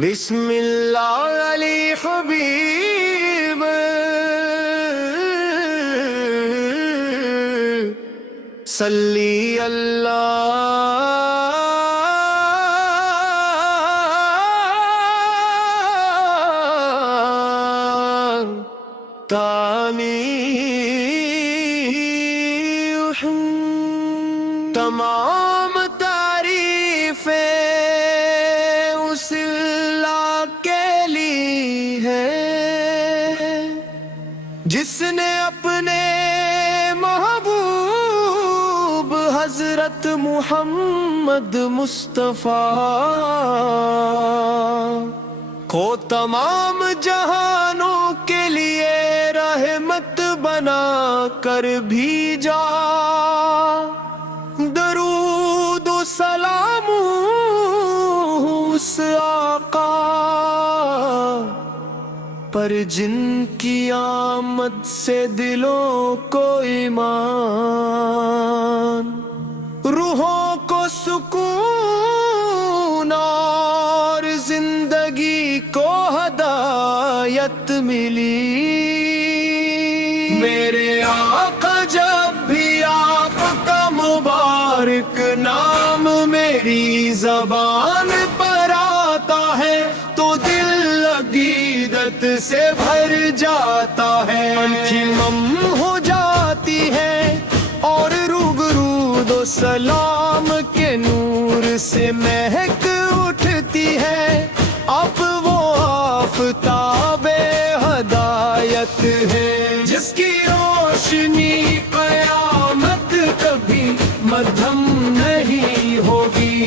بسم اللہ علی حبیب صلی اللہ تانیح تمام تعریفیں اس اللہ کے لیے ہے جس نے اپنے محبوب حضرت محمد مصطفیٰ کو تمام جہانوں کے لیے رحمت بنا کر بھیجا۔ درود و سلام اس آقا پر جن کی آمد سے دلوں کو ایمان، روحوں کو سکون اور زندگی کو ہدایت ملی۔ میرے آقا جب بھی آپ کا مبارک نام میری زبان پر آتا ہے تو دل عقیدت سے بھر جاتا ہے، آنکھیں نم ہو جاتی ہے اور روبرود و سلام کے نور سے مہک اٹھتی ہے۔ اب وہ آفتاب ہدایت ہے جس کی روشنی قیامت کبھی مدھم نہیں ہوگی۔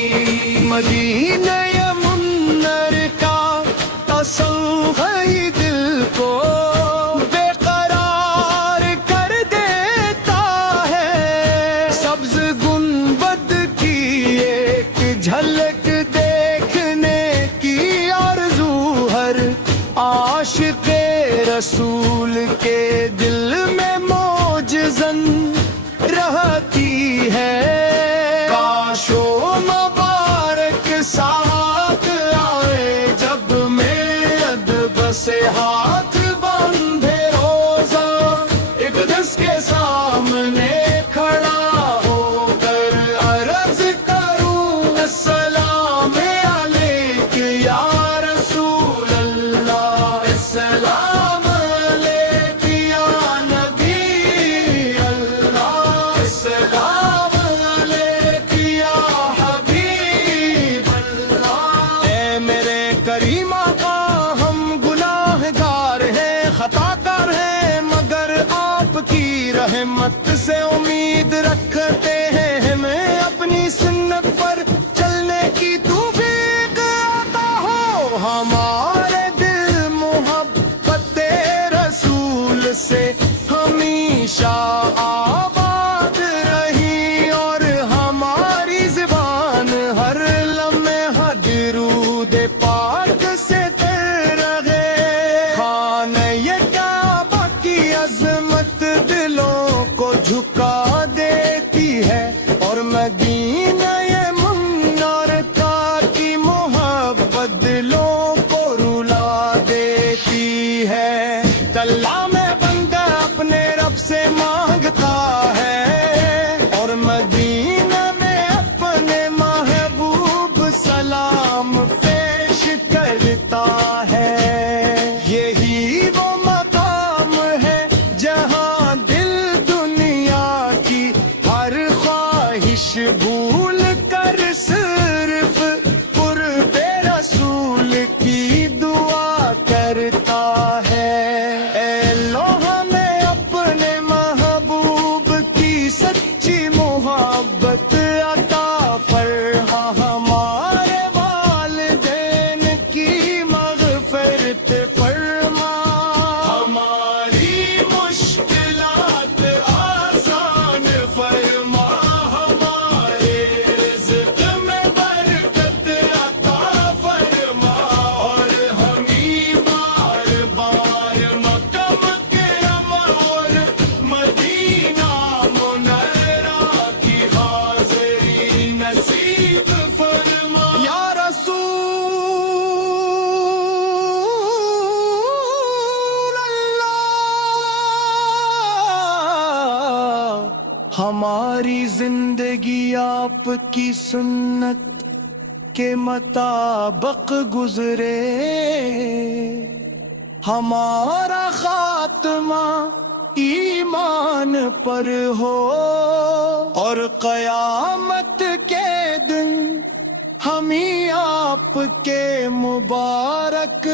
مدینہ منور کا تصور دل کو بے قرار کر دیتا ہے، سبز گنبد کی ایک جھلک دیکھنے کی آرزو ہر عاشق رسول کے دل میں موجزن رہتی ہے۔ کاش و مبارک ساتھ آئے جب میں ادب سے ہاتھ باندھے روزہ اقدس کے سامنے کھڑا ہو کر عرض کروں السلام علیک یا رسول اللہ، السلام علیک یا نبی اللہ، السلام علیک یا حبیب اللہ۔ اے میرے کریم آقا، ہم گناہ گار ہیں، خطا کار ہیں، مگر آپ کی رحمت سے امید رکھتے ہیں، ہمیں اپنی سنت پر چلنے کی توفیق عطا ہو۔ ہمارے دل محبت رسول سے ہمیشہ آباد رہی اور ہماری زبان ہر لمحہ درود پاک سے تر رہے۔ خانہ کعبہ کی عظمت دلوں کو جھکا دیتی ہے اور مدینہ منور کی محبت دلوں کو رلا دیتی ہے۔ اللہ میں بندہ اپنے رب سے مانگتا ہے اور مدینہ میں اپنے محبوب سلام پیش کرتا ہے۔ یہی وہ مقام ہے جہاں دل دنیا کی ہر خواہش بھول کر صرف قرب رسول کی دعا کرتا ہے۔ اے لو ہمیں اپنے محبوب کی سچی محبت عطا فرما، ہمارے والدین کی مغفرت ہماری زندگی آپ کی سنت کے مطابق گزرے، ہمارا خاتمہ ایمان پر ہو، اور قیامت کے دن ہمیں آپ کے مبارک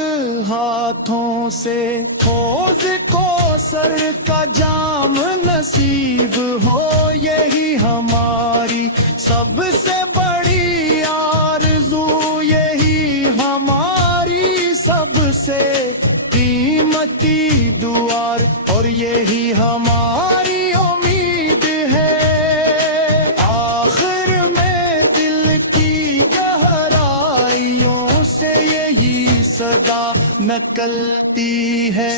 ہاتھوں سے حوض کوثر کا جام نصیب ہو۔ یہی ہماری سب سے بڑی آرزو، یہی ہماری سب سے قیمتی دعا، اور یہی ہماری امید ہے۔ آخر میں دل کی گہرائیوں سے یہی صدا نکلتی ہے،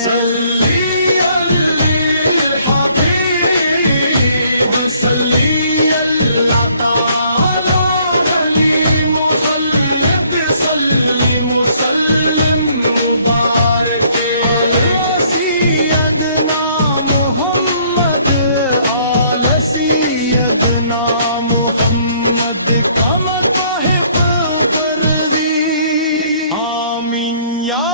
محمد کا مصاحب پر دی۔ آمین یا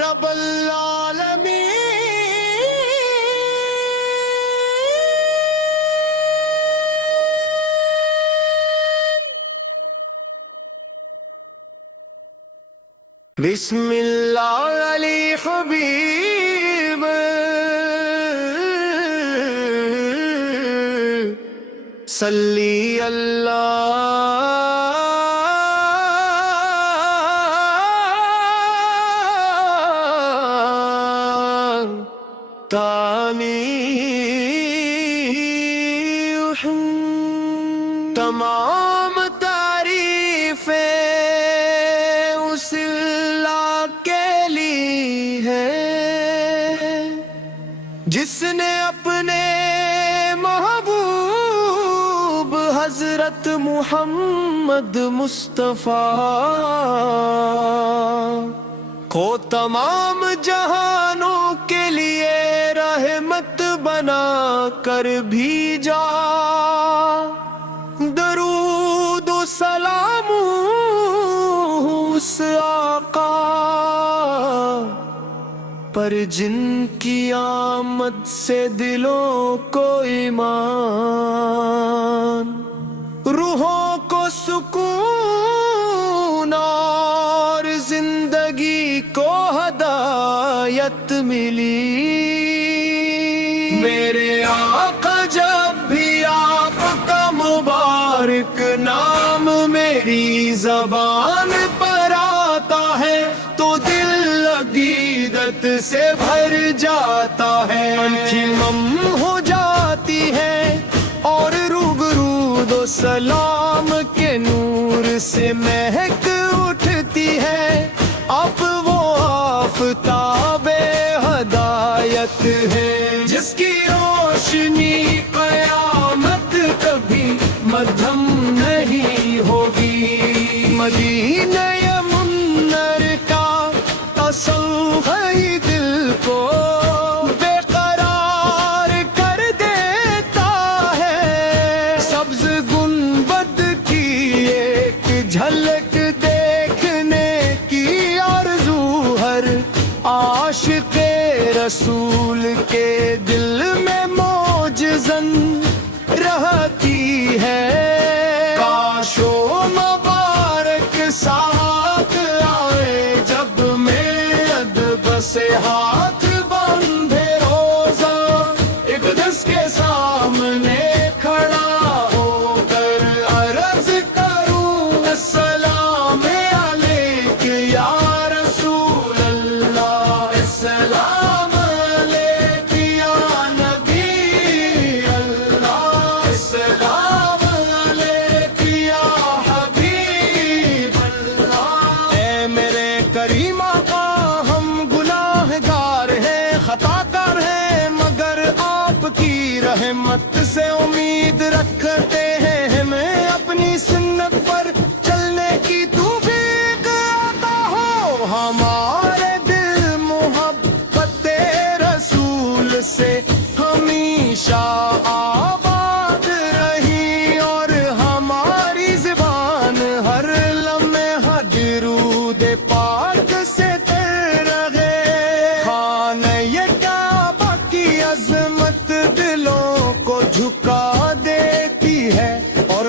رب العالمین۔ بسم اللہ علی حبیب صلی اللہ تانی۔ تمام تعریفیں اس اللہ کے لیے ہے جس نے اپنے محبوب حضرت محمد مصطفیٰ کو تمام جہانوں کے لیے رحمت بنا کر بھیجا۔ درود و سلام اس آقا پر جن کی آمد سے دلوں کو ایمان، روحوں کو سکون اور زندگی کو ہدایت ملی۔ میرے آقا جب بھی آپ کا مبارک نام میری زبان پر آتا ہے تو دل عقیدت سے بھر جاتا ہے، آنکھیں نم ہو جاتی ہے اور روبرود و سلام کے نور سے مہک اٹھتی ہے۔ اب وہ آفتاب ہدایت ہے جس کی روشنی قیامت کبھی مدھم نہیں ہوگی۔ مدینہ منور کا تصور ہی دل کو بے قرار کر دیتا ہے۔ سبز گنبد کی ایک جھلک دیکھنے کی آرزو ہر عاشق رسول کے دل میں موجزن رہتی ہے۔ کاش و مبارک سا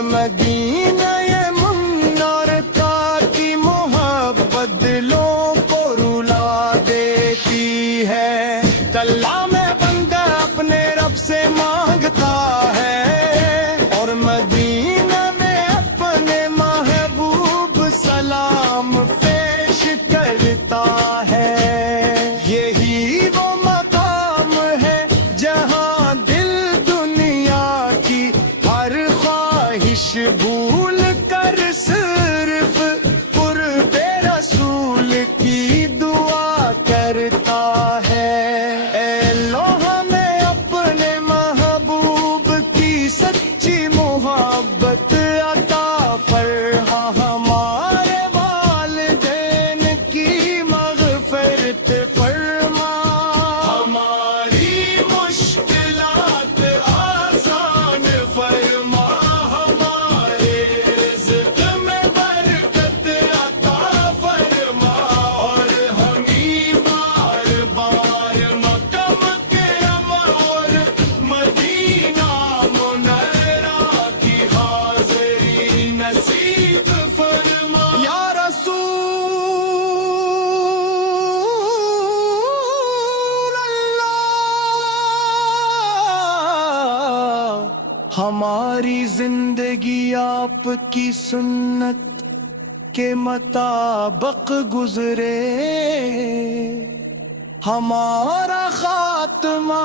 مدینہ یہ منار کا کی محبت دلوں کو رلا دیتی ہے اللہ میں بندہ اپنے رب سے مانگتا ہے اور مدینہ میں اپنے محبوب سلام پیش کرتا ہے یہی وہ مقام ہے جہاں دل دنیا کی ہر خواہش بھول کر صرف قرب رسول کی دعا کرتا ہے محبت عطا فرما ہمارے والدین کی مغفرت فرما ہماری مشکلات آسان فرما ہمارے رزق میں برکت عطا فرما اور ہمیں بار بار مکہ مکرمہ اور مدینہ نصیب فرما یا رسول اللہ ہماری زندگی آپ کی سنت کے مطابق گزرے ہمارا خاتمہ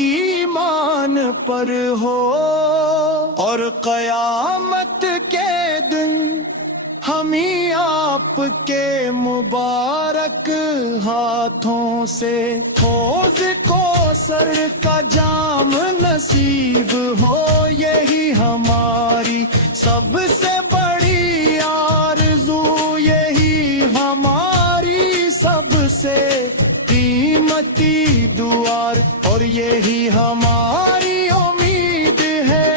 ایمان پر ہو اور قیامت کے دن ہمیں آپ کے مبارک ہاتھوں سے حوض کوثر کا جام نصیب ہو یہی ہماری سب سے بڑی آرزو یہی ہماری سب سے قیمتی دعا اور یہی ہماری امید ہے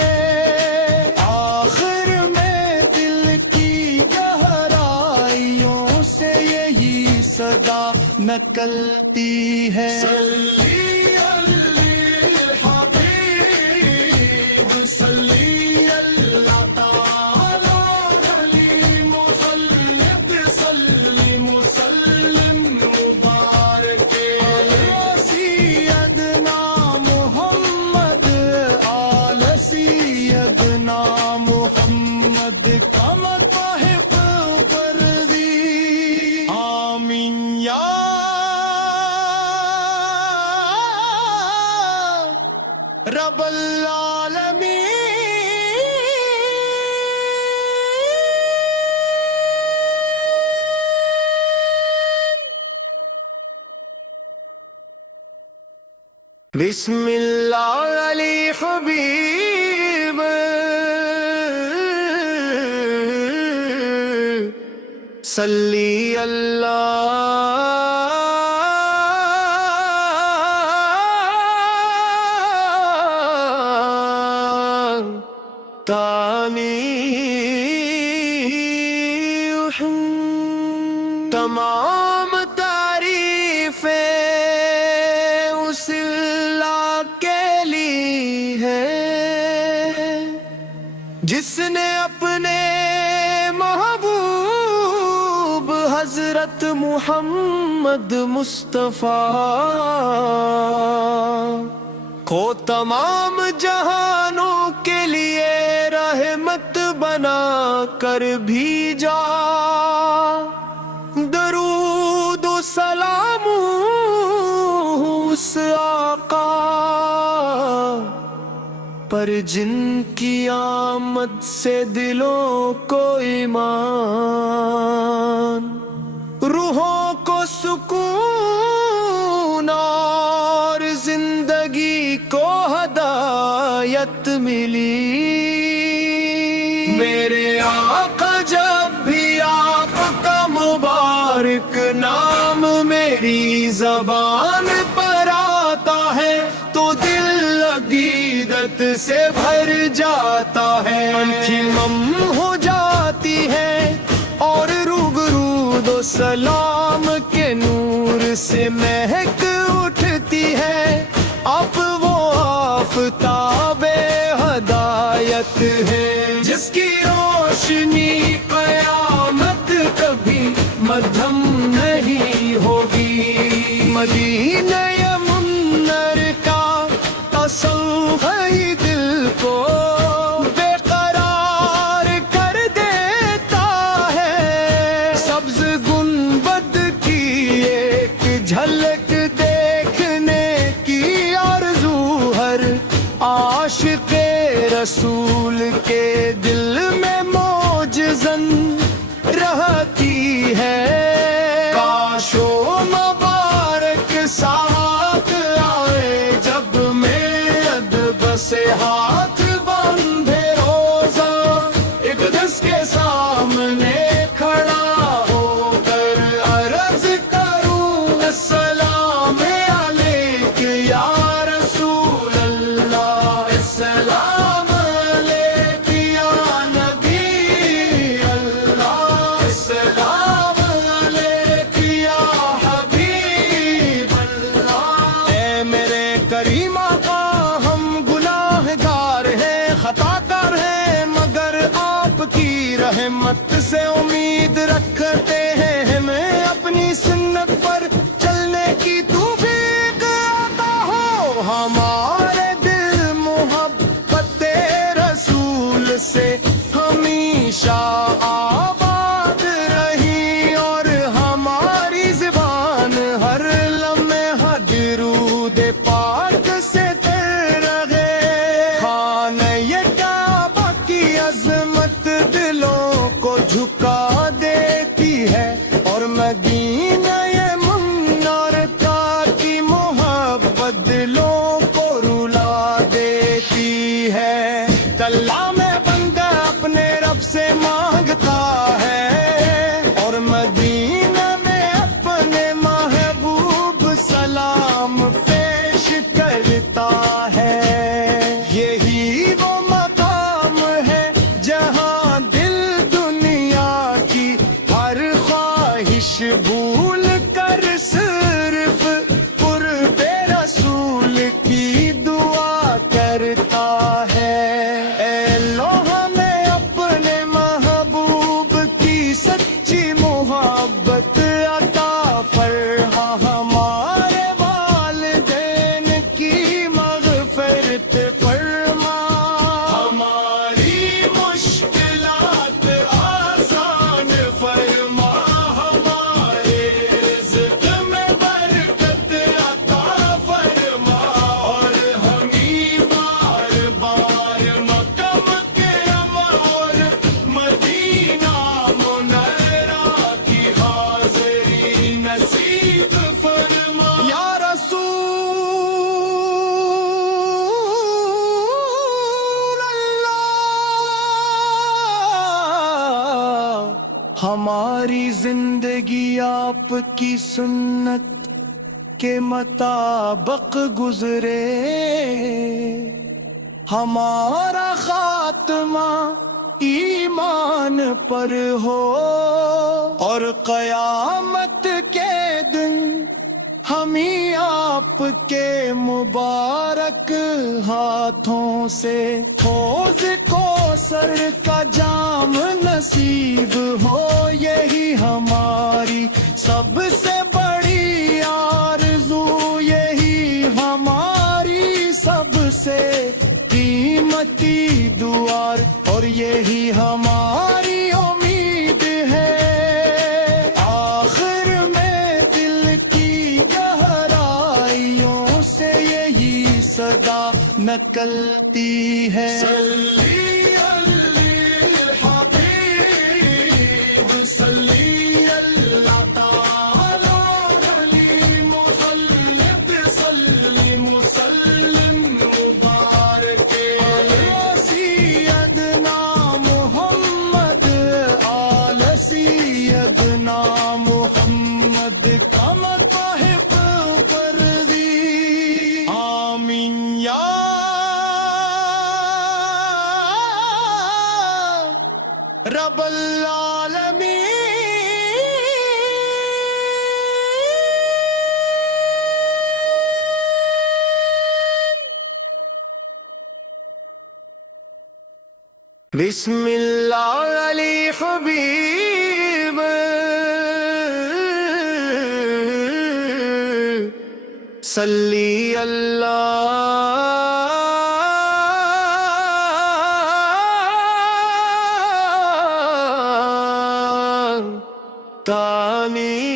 آخر میں دل کی گہرائیوں سے یہی صدا نکلتی ہے صلی الحبیب صلی اللہ تعالی علی محمد صلی مسلم مبارک سیدنا محمد آل سیدنا محمد کا مصاحب پر دی آمین یا رب العالمین بسم اللہ علی حبیب صلی اللہ تانیح تمام تعریفیں اس اللہ کے لیے ہے جس نے اپنے محبوب حضرت محمد مصطفیٰ کو تمام جہانوں کے لیے رحمت بنا کر بھیجا درود و سلام اس آقا پر جن کی آمد سے دلوں کو ایمان روحوں کو سکون اور زندگی کو ہدایت ملی میرے آقا جب بھی آپ کا مبارک نام میری زبان پر آتا ہے تو دل عقیدت سے بھر جاتا ہے آنکھیں نم ہو جاتی ہے اور روبرو دو سلام کے نور سے مہک اٹھتی ہے اب وہ آفتاب ہدایت ہے جس رسول کے دل میں موج زن رہتی ہے، کاش و مبارک ساتھ آئے جب میں ادب سے ہاتھ باندھے روزہ اقدس کے سامنے کھڑا ہو کر عرض کروں السلام علیک یا رسول اللہ، السلام علیک یا نبی اللہ، السلام علیک یا حبیب اللہ۔ اے میرے کریم آقا، ہم گناہ گار ہیں، خطا کار ہیں، مگر آپ کی رحمت سے امید رکھتے ہیں، ہمیں اپنی سنت پر چلنے کی توفیق عطا ہو، ہمارے دل محبت رسول سے ہمیشہ آباد رہی، اور ہماری زبان ہر لمحہ درود پاک سے تر رہے۔ خانہ کعبہ کی عظمت دلوں کو جھکا دیتی ہے، اور مدینہ منور کا کی محبت دلوں کو رلا دیتی ہے۔ اللہ میں بندہ اپنے رب سے مانگتا ہے، اور مدینہ میں اپنے محبوب سلام پیش کرتا ہے۔ یہی وہ مقام ہے جہاں دل دنیا کی ہر خواہش بھول کر صرف قرب رسول کی دعا کرتا ہے۔ اے لو ہمیں اپنے محبوب کی سچی محبت عطا فرما، ہمارے والدین کی مغفرت فرما، ہماری مشکلات آسان فرما، ہمارے رزق میں برکت عطا فرما، اور ہمیں بار بار مکہ مکرمہ اور مدینہ منورہ کی حاضری نصیب فرما۔ یا رسول اللہ، ہماری زندگی آپ کی سنت کے مطابق گزرے، ہمارا خاتمہ ایمان پر ہو، اور قیامت کے دن ہمیں آپ کے مبارک ہاتھوں سے حوض کوثر کا جام نصیب ہو، یہی ہماری سب سے بڑی آرزو، یہی ہماری سب سے قیمتی دعا، اور یہی ہماری امید ہے۔ آخر میں دل کی گہرائیوں سے یہی صدا نکلتی ہے، صلی الحبیب، صلی اللہ تعالی علی محمد، صلی مسلم مبارک علی سیدنا محمد، آل سیدنا محمد کا مطابق کر دی، آمین یا رب العالمین۔ بسم اللہ علی حبیب، صلی اللہ تعمیر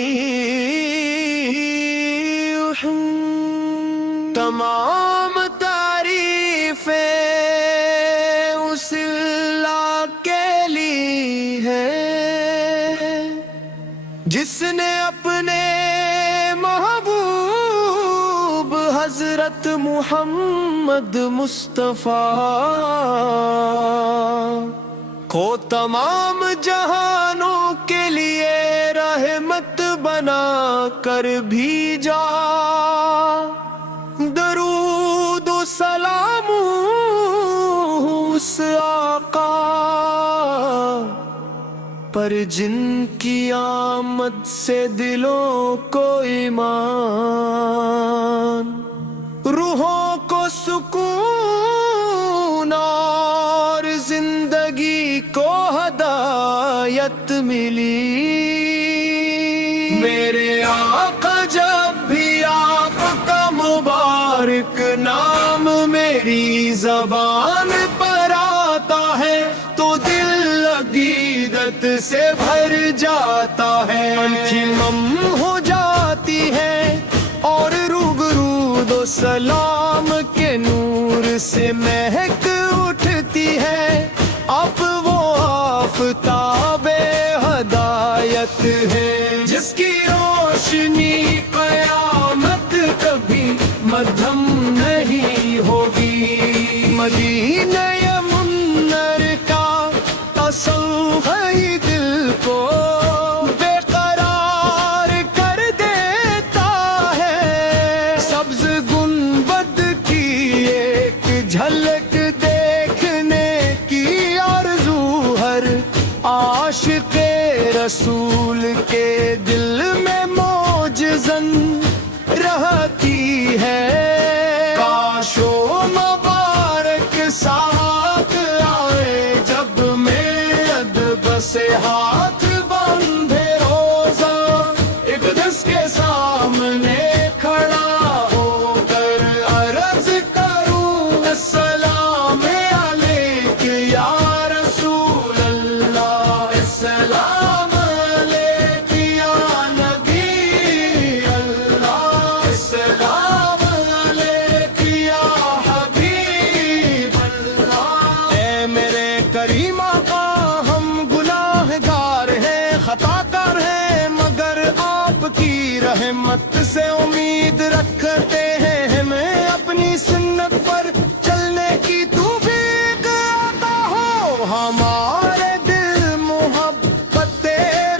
تمام تعریفیں جس نے اپنے محبوب حضرت محمد مصطفیٰ کو تمام جہانوں کے لیے رحمت بنا کر بھیجا، درود و سلام اس آقا پر جن کی آمد سے دلوں کو ایمان، روحوں کو سکون اور زندگی کو ہدایت ملی۔ میرے آقا جب بھی آپ کا مبارک نام میری زبان پر آتا ہے تو دل عقیدت سے بھر جاتا ہے، آنکھیں نم ہو جاتی ہے اور روبرو دو سلام کے نور سے مہک اٹھتی ہے۔ اب وہ آفتاب ہدایت ہے جس کی روشنی قیامت کبھی مدھم نہیں ہوگی۔ مدینہ منور کا تصور ہی دل کو بے قرار کر دیتا ہے، سبز گنبد کی ایک جھلک دیکھنے کی آرزو ہر عاشق رسول کے دل میں موجزن رہتی ہے۔ کاش و مبارک ساتھ آئے جب میں ادب سے ہاتھ باندھے روزہ اقدس کے سامنے کھڑا ہو کر عرض کروں السلام علیک یا رسول اللہ، السلام علیک یا نبی اللہ، السلام علیک یا حبیب اللہ۔ اے میرے کریم آقا، ہم گناہ گار ہیں، خطا کار ہیں، مگر آپ کی رحمت سے امید رکھتے ہیں، ہمیں اپنی سنت پر چلنے کی توفیق عطا ہو۔ ہمارے دل محبت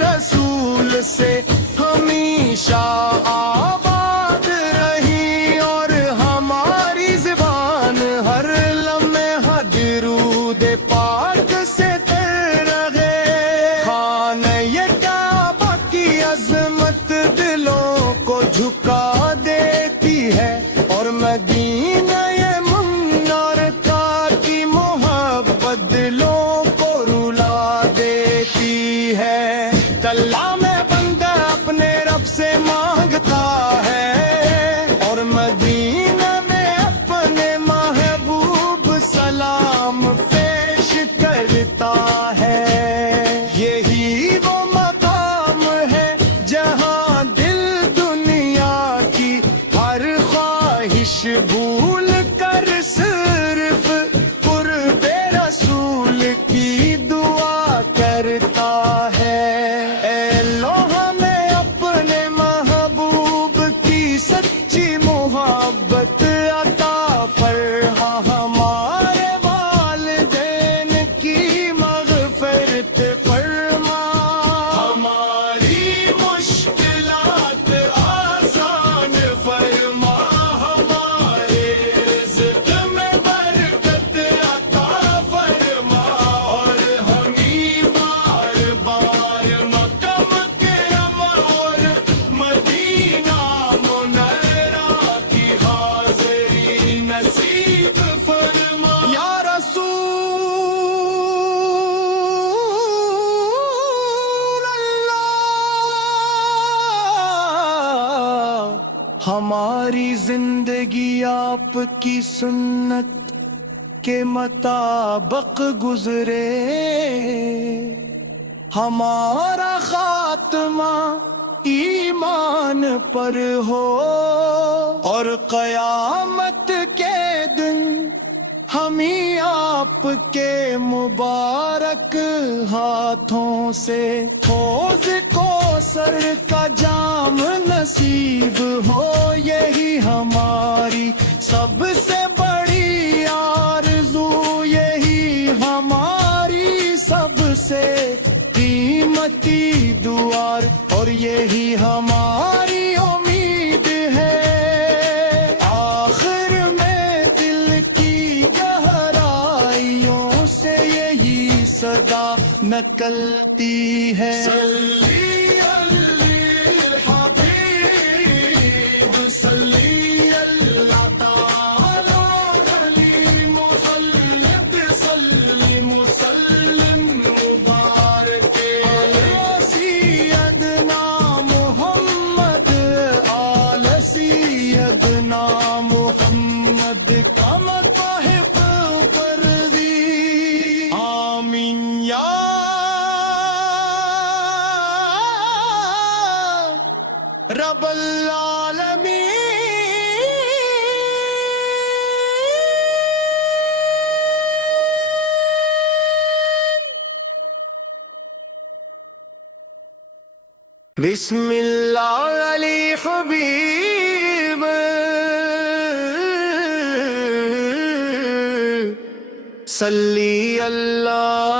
رسول سے ہمیشہ آباد رہی اور ہماری زبان ہر لمحہ درود پاک سے تر رہے۔ خانہ کعبہ کی عظمت دلوں کو جھکا دیتی ہے اور مدینہ منور کا کی محبت دلوں کو رلا دیتی ہے۔ اللہ میں بندہ اپنے رب سے مانگتا ہے اور مدینہ میں اپنے محبوب سلام پیش کرتا ہے۔ یہی وہ مقام ہے جہاں دل دنیا کی ہر خواہش بھول کر صرف قرب رسول کی دعا کرتا ہے۔ اے لو ہمیں اپنے محبوب کی سچی محبت عطا فرما، ہمارے والدین کی مغفرت فرما، ہماری مشکلات آسان فرما، ہمارے رزق میں برکت عطا فرما، اور ہمیں بار بار مکہ مکرمہ اور مدینہ منورہ کی حاضری نصیب فرما۔ یا رسول اللہ، ہماری زندگی آپ کی سنت کے مطابق گزرے، ہمارا خاتمہ ایمان پر ہو اور قیامت کے دن ہم ہی آپ کے مبارک ہاتھوں سے حوض کوثر کا جام نصیب ہو، یہی ہماری سب سے بڑی آرزو، یہی ہماری سب سے قیمتی دعا، اور یہی ہماری امید ہے۔ آخر میں دل کی گہرائیوں سے یہی صدا نکلتی ہے، صلی الحبیب صلی اللہ تعالی علی محمد صلی مسلم مبارک سیدنا محمد آل سیدنا محمد کا مطابق پر دی، آمین یا رب العالمین۔ بسم اللہ علی حبیب صلی اللہ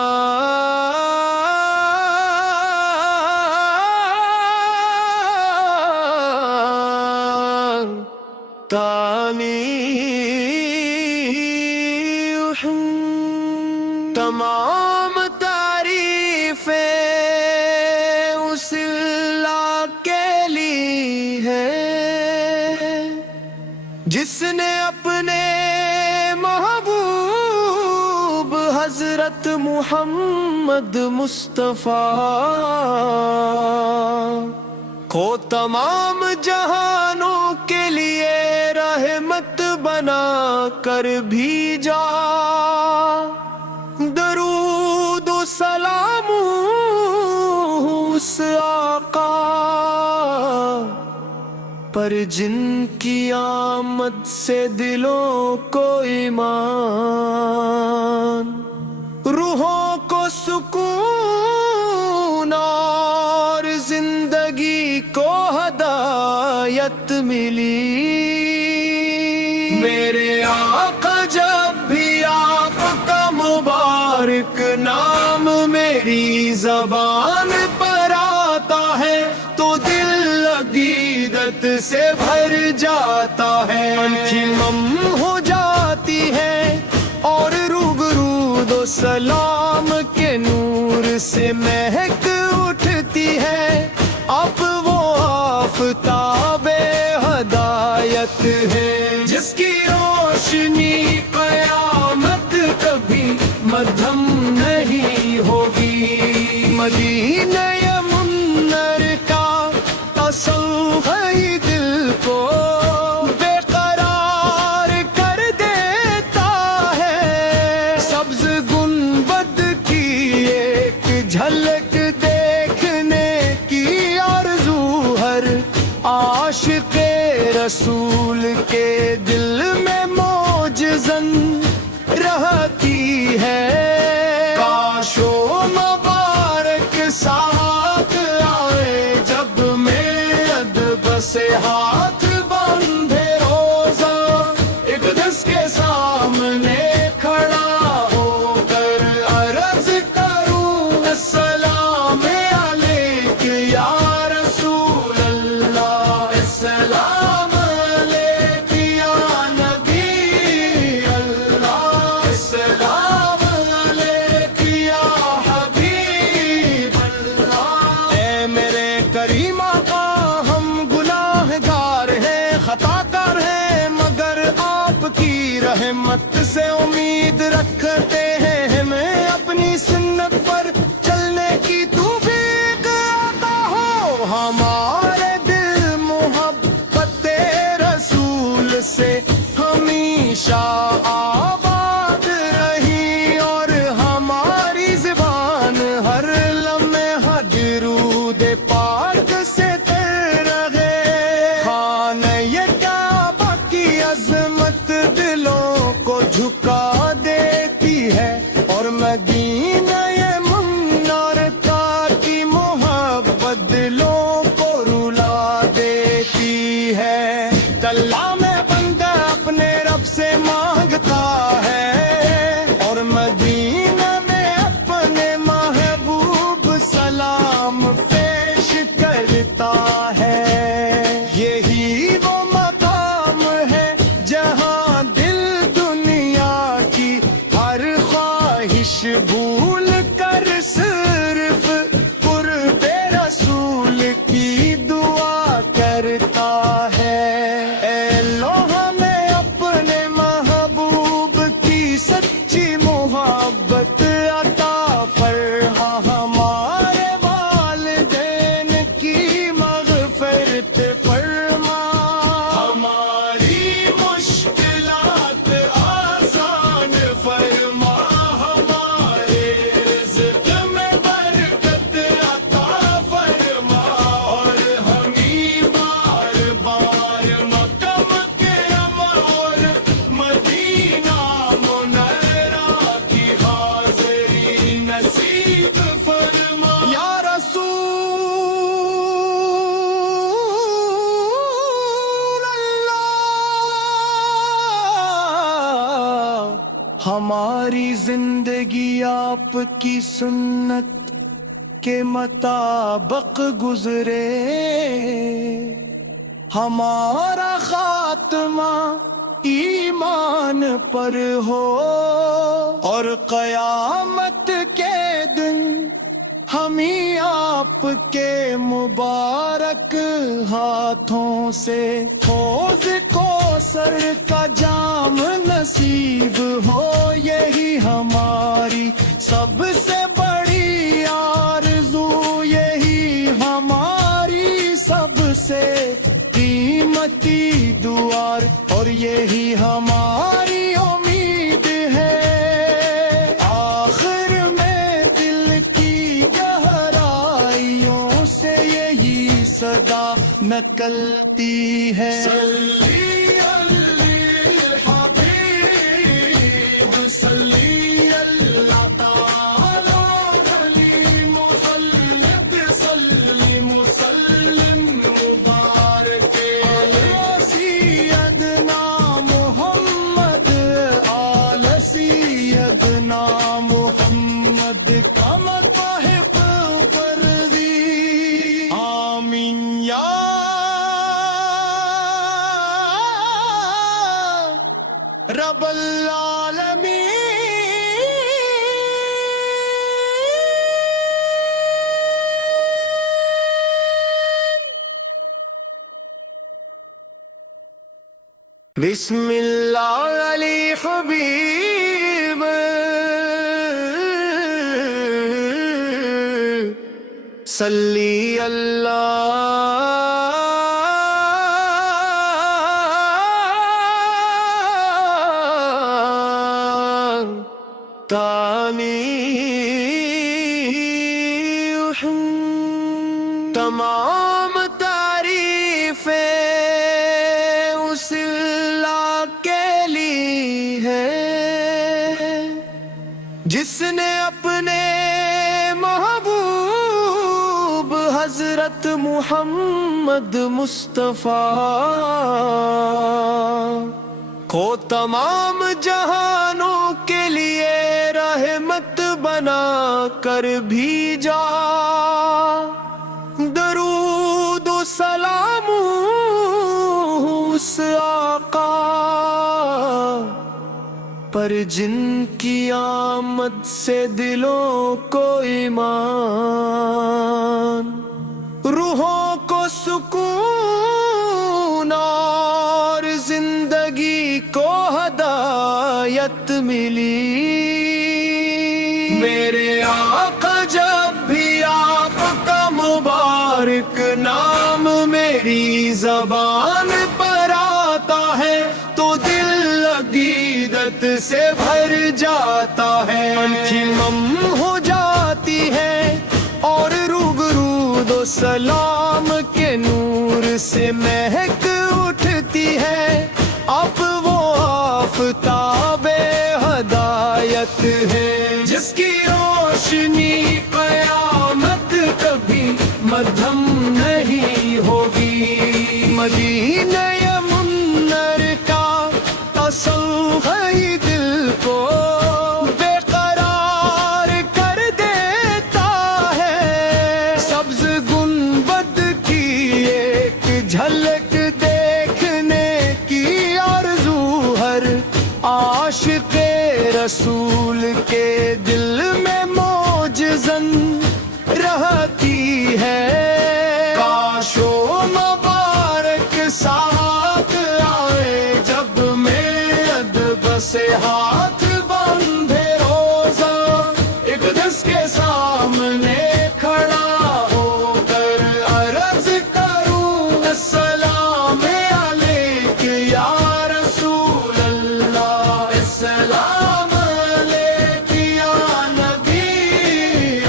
تمام تعریفیں اس اللہ کے لیے ہے جس نے اپنے محبوب حضرت محمد مصطفیٰ کو تمام جہانوں کے لیے رحمت بنا کر بھیجا۔ درود و سلام اس آقا پر جن کی آمد سے دلوں کو ایمان، روحوں کو سکون اور زندگی کو ہدایت ملی۔ میرے آقا جب بھی آپ کا مبارک نام میری زبان پر آتا ہے تو دل عقیدت سے بھر جاتا ہے، آنکھیں نم ہو جاتی ہے اور روبرو و سلام کے نور سے مہک اٹھتی ہے۔ اب وہ آفتاب ہدایت ہے جس کی روشنی قیامت کبھی مدھم نہیں ہوگی۔ مدینہ منور کا تصور ہی دل کو بے قرار کر دیتا ہے، سبز گنبد کی ایک جھلک دیکھنے کی آرزو ہر عاشق رسول کے دل میں موجزن رہتی ہے۔ کاش و مبارک ساتھ آئے جب میں ادب سے ہاتھ باندھے روزہ اقدس کے سامنے کھڑا ہو کر عرض کروں السلام علیک یا رسول اللہ، السلام علیک یا آپ کی سنت کے مطابق گزرے، ہمارا خاتمہ ایمان پر ہو، اور قیامت کے دن ہمیں آپ کے مبارک ہاتھوں سے حوض کوثر کا جام نصیب ہو۔ یہی ہماری سب سے بڑی آرزو، یہی ہماری سب سے قیمتی دعا، اور یہی ہماری امید ہے۔ آخر میں دل کی گہرائیوں سے یہی صدا نکلتی ہے، صلی الحبیب صلی اللہ تعالی علی محمد صلی مسلم مبارک علی سیدنا محمد، آل سیدنا محمد کا مطابق پر دی، آمین یا رب العالمین۔ بسم اللہ علی حبیب صلی اللہ تمام تعریفیں اس اللہ کے لیے ہے جس نے اپنے محبوب حضرت محمد مصطفیٰ کو تمام جہانوں کے لیے رحمت بنا کر بھیجا۔ درود و سلام اس آقا پر جن کی آمد سے دلوں کو ایمان، روحوں کو سکون اور زندگی کو ہدایت ملی۔ میرے آقا جب بھی آپ کا مبارک نام میری زبان پر آتا ہے تو دل عقیدت سے بھر جاتا ہے، آنکھیں نم ہو جاتی ہے اور روبرو دو سلام کے نور سے مہک اٹھتی ہے۔ اب وہ آفتاب ہدایت ہے جس کی روشنی قیامت کبھی مدھم نہیں ہوگی۔ مدینہ منور کا تصور ہی دل کو بے قرار کر دیتا ہے، سبز گنبد کی ایک جھلک دیکھنے کی آرزو ہر عاشق رسول کے دل میں موجزن رہتی ہے۔ کاش و مبارک ساتھ آئے جب میں ادب سے ہاتھ باندھے روزہ اقدس کے سامنے کھڑا ہو کر عرض کروں السلام علیک یا رسول اللہ، السلام علیک یا نبی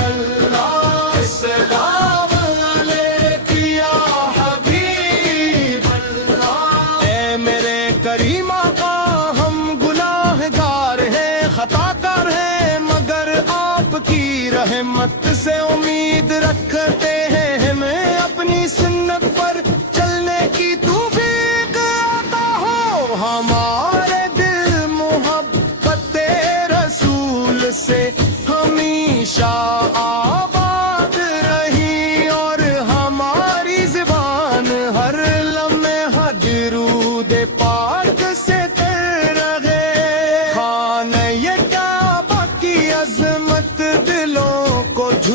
اللہ، السلام علیک یا حبیب اللہ۔ اے میرے کریم آقا، ہم گناہ گار ہیں، خطا کار ہیں، مگر آپ کی رحمت سے امید رکھتے ہیں، ہمیں اپنی سنت پر چلنے کی توفیق عطا ہو۔ ہمارے دل محبت رسول سے ہم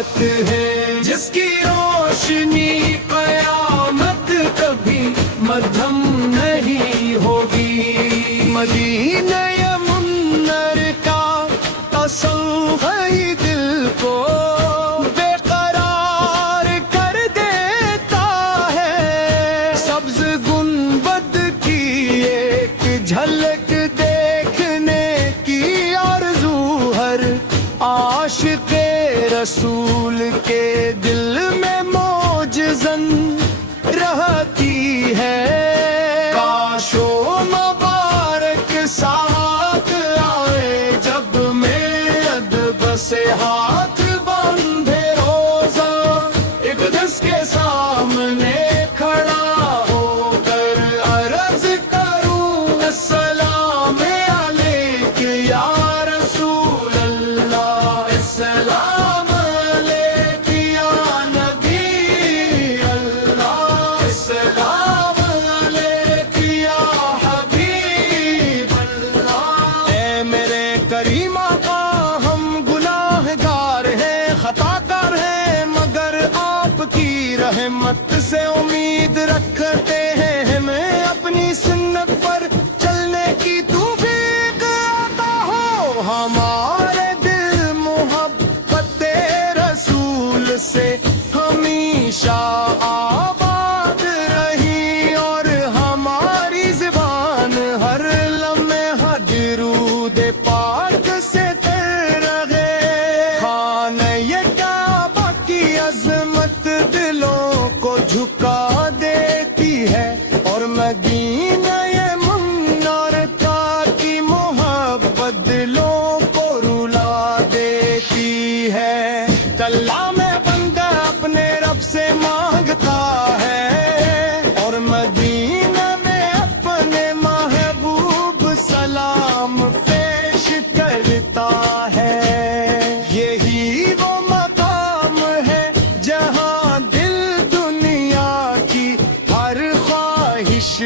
عمارت ہے جس کی روشنی قیامت کبھی مدھم نہیں ہوگی. مدینہ منور کا تصور ہی دل کو بے قرار کر دیتا ہے. سبز گنبد کی ایک جھلک دیکھنے کی آرزو ہر عاشق رسول کے دل میں موجزن رہتی ہے. کاش و مبارک ساتھ آئے جب میں ادب سے ہاتھ باندھے روزہ اقدس کے سامنے کھڑا ہو کر عرض کروں السلام علیک یا رسول اللہ. السلام علیک یا نبی اللہ. السلام علیک یا حبیب اللہ. اے میرے کریم آقا ہم گناہگار ہیں خطا کار ہیں مگر آپ کی رحمت سے امید رکھتے ہیں. ہمیں اپنی سنت پر چلنے کی توفیق عطا ہو. ہمارے دل محبت رسول سے ہمیشہ آباد رہی اور ہماری زبان ہر لمحہ درود پاک سے تر رہے. خانہ کعبہ کی عظمت دلوں کو جھکا دیتی ہے اور مدینہ منور کی محبت دلوں کو رلا دیتی ہے. اللہ میں بندہ اپنے رب سے مانگتا ہے اور مدینہ میں اپنے محبوب سلام پیش کرتا ہے. یہی وہ مقام ہے جہاں دل دنیا کی ہر خواہش